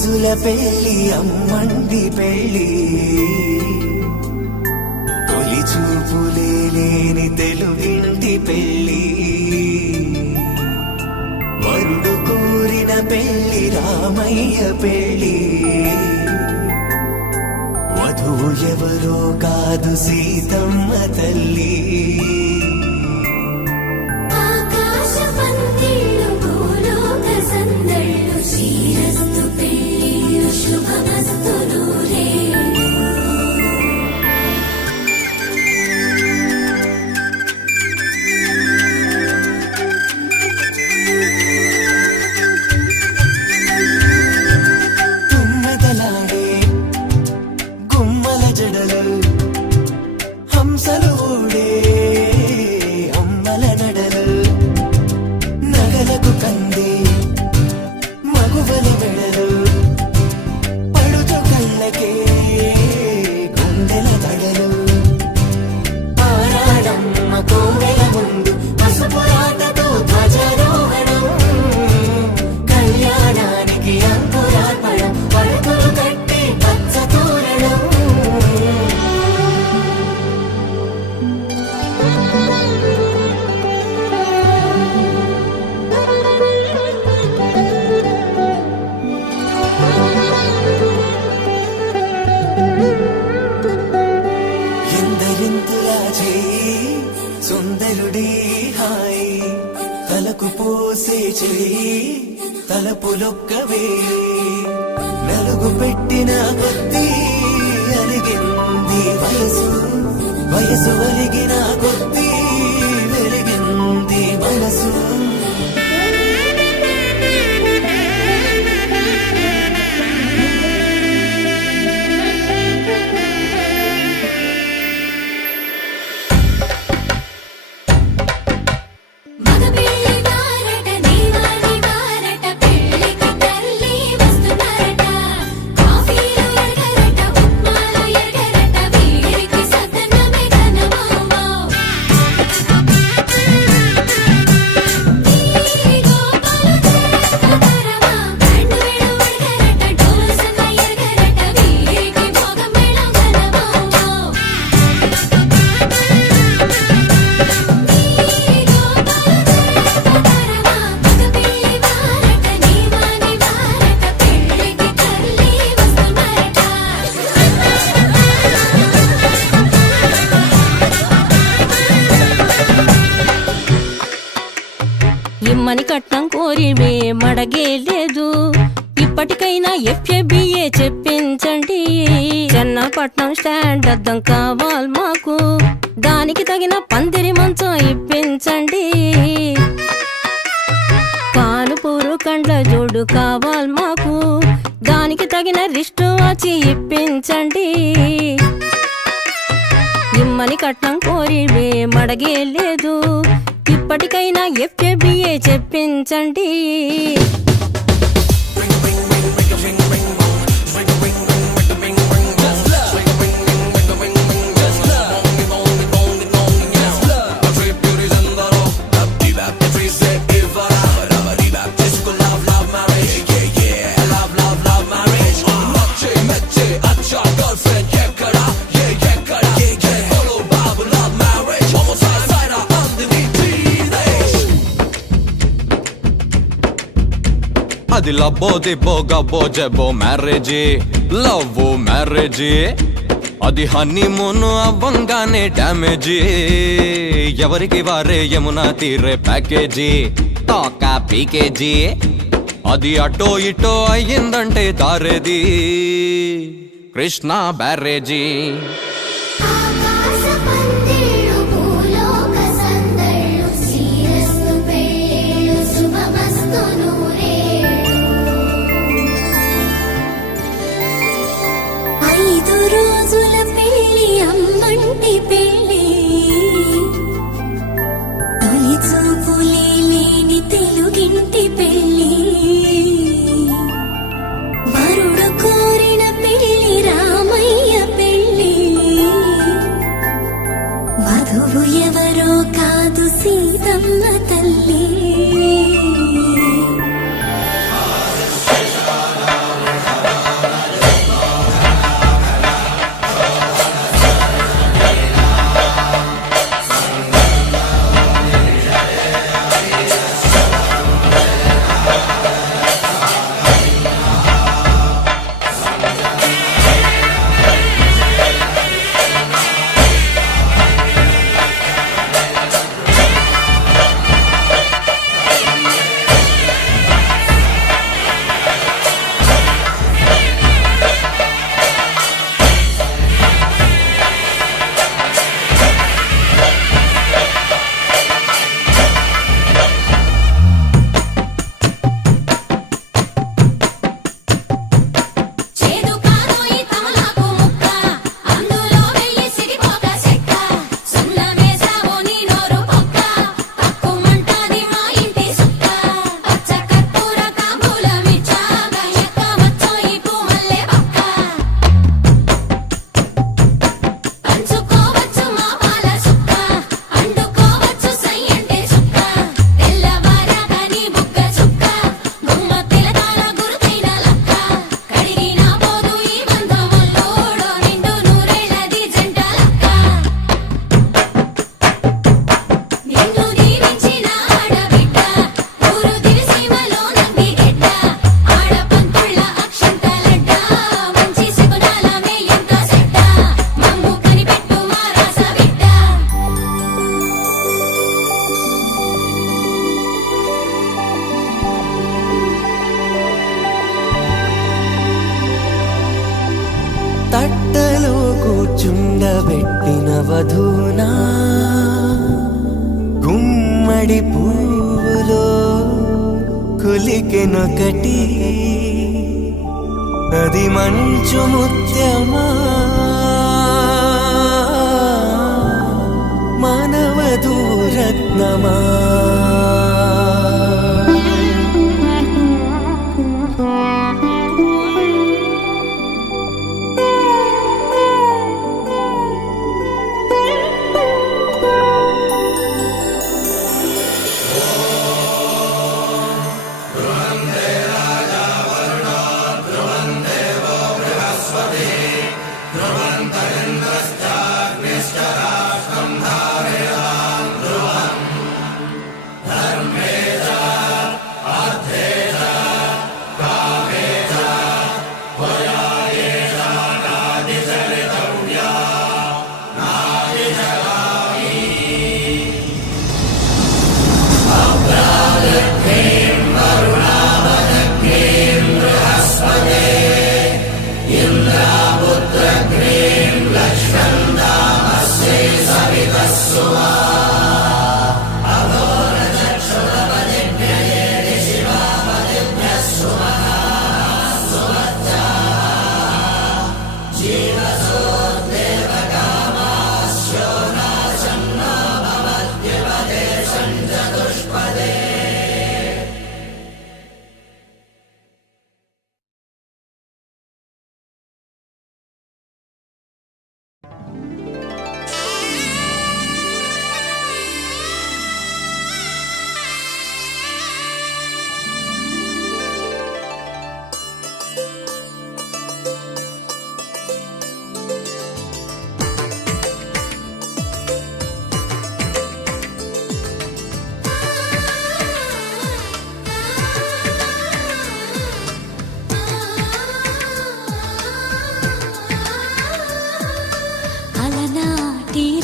రోజుల పెళ్లి అమ్మంది పెళ్లి తొలి చూపులే లేని తెలుగింటి పెళ్లి వరుడు కోరిన పెళ్లి రామయ్య పెళ్లి వధువు ఎవరో కాదు సీతమ్మ తల్లి హంసలు ఊడే అమ్మల నడలు నగలకు కంది మగువలి మెడలు పడుచు కళ్ళకే గుండెల దడలు ఆరాడమ్మ కోవెల ముందు పసుపురాటతో ధ్వజారోహణం కళ్యాణానికి అంకురార్పణం పడుకులు కట్టి పచ్చ తోరణం ఎందరింతులా చేయి సుందరుడి హాయి తలకు పోసే చేయి తలపులొక్కవే నలుగు పెట్టిన కొద్దీ అలిగింది వయసు వయసు అలిగిన కొద్దీ వెలిగింది మనసు ఇమ్మని కట్నం కోరివే మడగేలేదు ఇప్పటికైనా FABA చెప్పించండి చెన్నపట్నం స్టాండ్ అద్దం కావాలి మాకు దానికి తగిన పందిరి మంచం ఇప్పించండి కానుపూరు కండ్ల జోడు కావాలి మాకు దానికి తగిన రిస్టు వాచి ఇప్పించండి ఇమ్మని కట్నం కోరివే మడగేలేదు ఇప్పటికైనా FABA చెప్పించండి అది లబ్బో దిబ్బో గబ్బో జబ్బో మ్యారేజీ లవ్ మ్యారేజీ అది హనీమూన్ అవ్వంగానే డ్యామేజీ ఎవరికి వారే యమునా తీరే ప్యాకేజీ తాకా పీకేజీ అది అటో ఇటో అయ్యిందంటే దారేది కృష్ణా బ్యారేజీ రోజుల పెళ్లి అమ్మంటి పెళ్లి తొలి చూపులే లేని తెలుగింటి పెళ్లి వరుడు కోరిన పెళ్లి రామయ్య పెళ్లి వధువు ఎవరో కాదు సీతమ్మ తల్లి వధూనా గుమ్మడి పువ్వులో కులికెనొకటి అది మంచు ముత్యమా మానవధూరత్నమా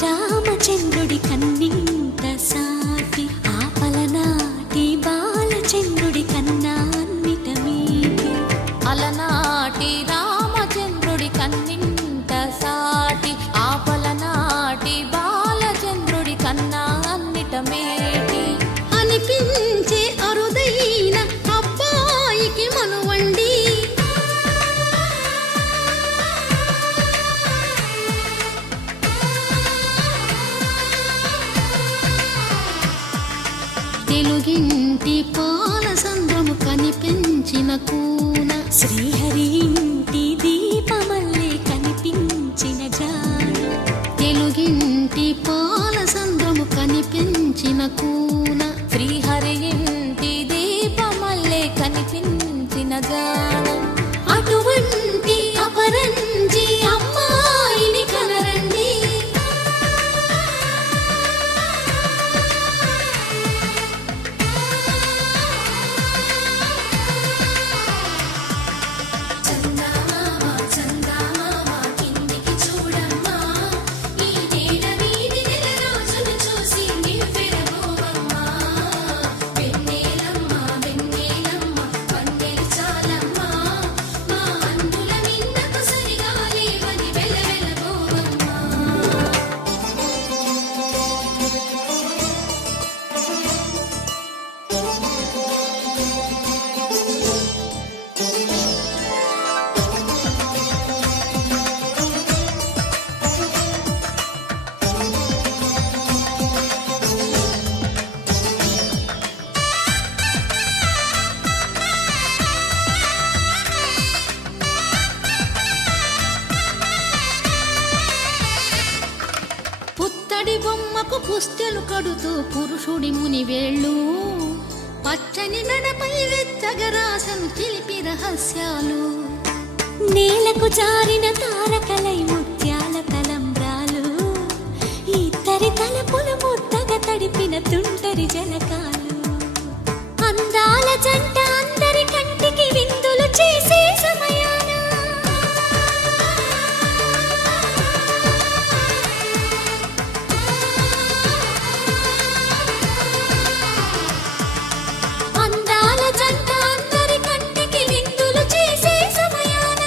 రామచంద్రుడి కన్నింత సాటి ఆపలనాటి బాలచంద్రుడి కన్నా అన్నిట మీటి అలనాటి రామచంద్రుడి కన్నింత సాటి ఆపలనాటి బాలచంద్రుడి కన్నా అన్నిట మేటి అనిపించే అరుదైన అబ్బాయికి మనువండి తెలుగింటి పాల సంద్రము కనిపించిన కూన శ్రీహరి ఇంటి దీపమల్లే కనిపించిన జాడు తెలుగింటి పాల సంద్రము కనిపించిన కూన శ్రీహరి ఇంటి దీపమల్లే కనిపించిన జాడ అటువంటి అపరంజి అమ్మాయిని కనరండి పుత్తడి బొమ్మకు పుస్తెలు కడుతూ పురుషుడి ముని వేళ్ళు పచ్చని నడపై వెచ్చగరాసను చిలిపి రహస్యాలు నేలకు జారిన తారకలై ముత్యాల తలంబ్రాలు ఇద్దరి తలపులు ముద్దగా తడిపిన తుంటరి జలకాలు అందాల జంట అందరి కంటికి విందులు చేసే సమయాన అందాల జంట అందరి కంటికి విందులు చేసే సమయాన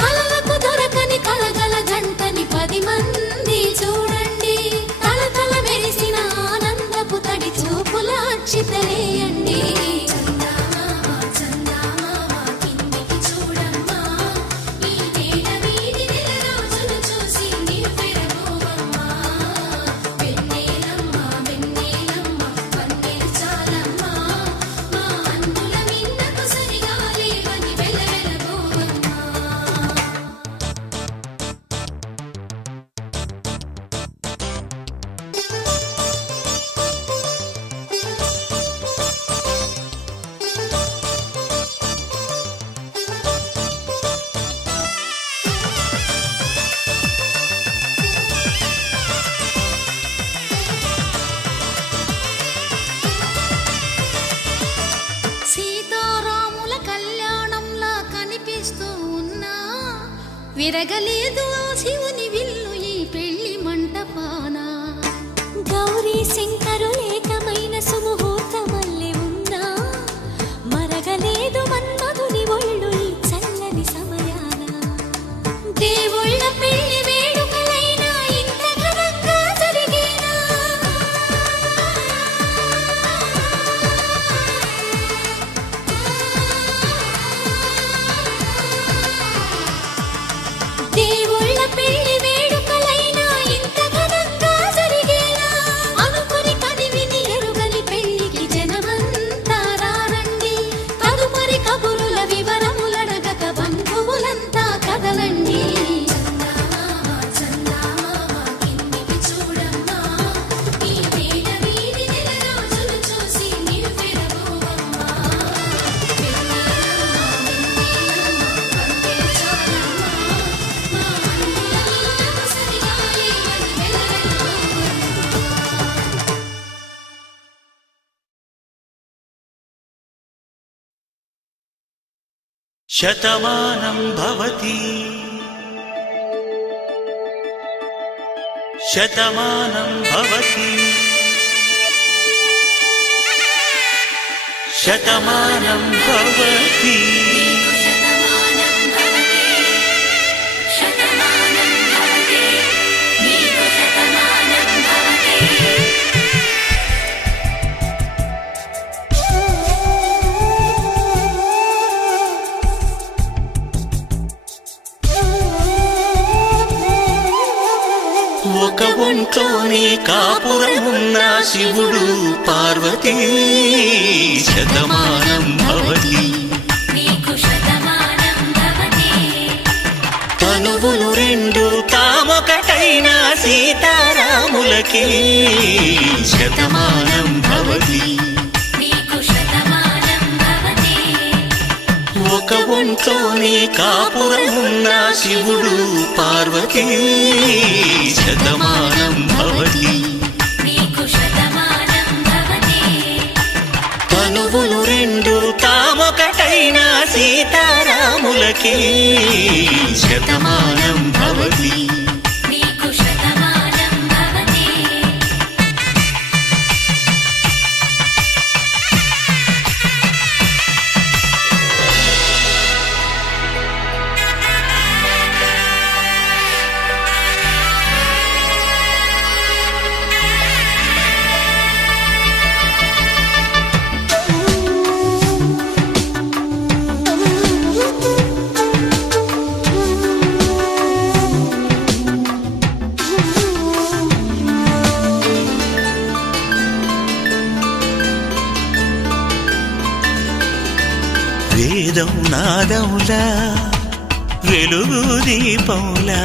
కలలకు దొరకని కలగల జంటని 10 విరగలేదు ఆ శివుని విల్లు ఈ పెళ్లి మంటపాన. గౌరీ శంకరులేకమైన సుముహూర్తమల్లె ఉన్నా మరగలేదు మన్మధుని ఒళ్ళు ఈ చల్లని సమయాన. దేవుళ్ళ పెళ్లి వేడుకలైనా ఇంత ఘనంగా జరిగేనా? దేవుళ్ళ పెళ్లి వేడుకలైనా ఇంత ఘనంగా జరిగేనా? అనుకుని కదివిని ఎరుగని పెళ్లికి జనమంతా రారండి. తదుపరి కబురుల వివరములడగక బంధువులంతా కదలండి. శతమానం భవతి శతమానం భవతి శతమానం భవతి. ఒక ఒంట్లోని కాపురమున్న శివుడు పార్వతీ శతమానం భవతి. తనువులు రెండు తామొకటైన సీతారాములకి శతమానం భవతి. ఒక ఒంట్లోని కాపురమున్న శివుడు పార్వతీ శతమానం భవతి. తనువులు రెండు తామొకటైన సీతారాములకి శతమానం భవతి. వేదం నాదములా వెలుగు దీపంలా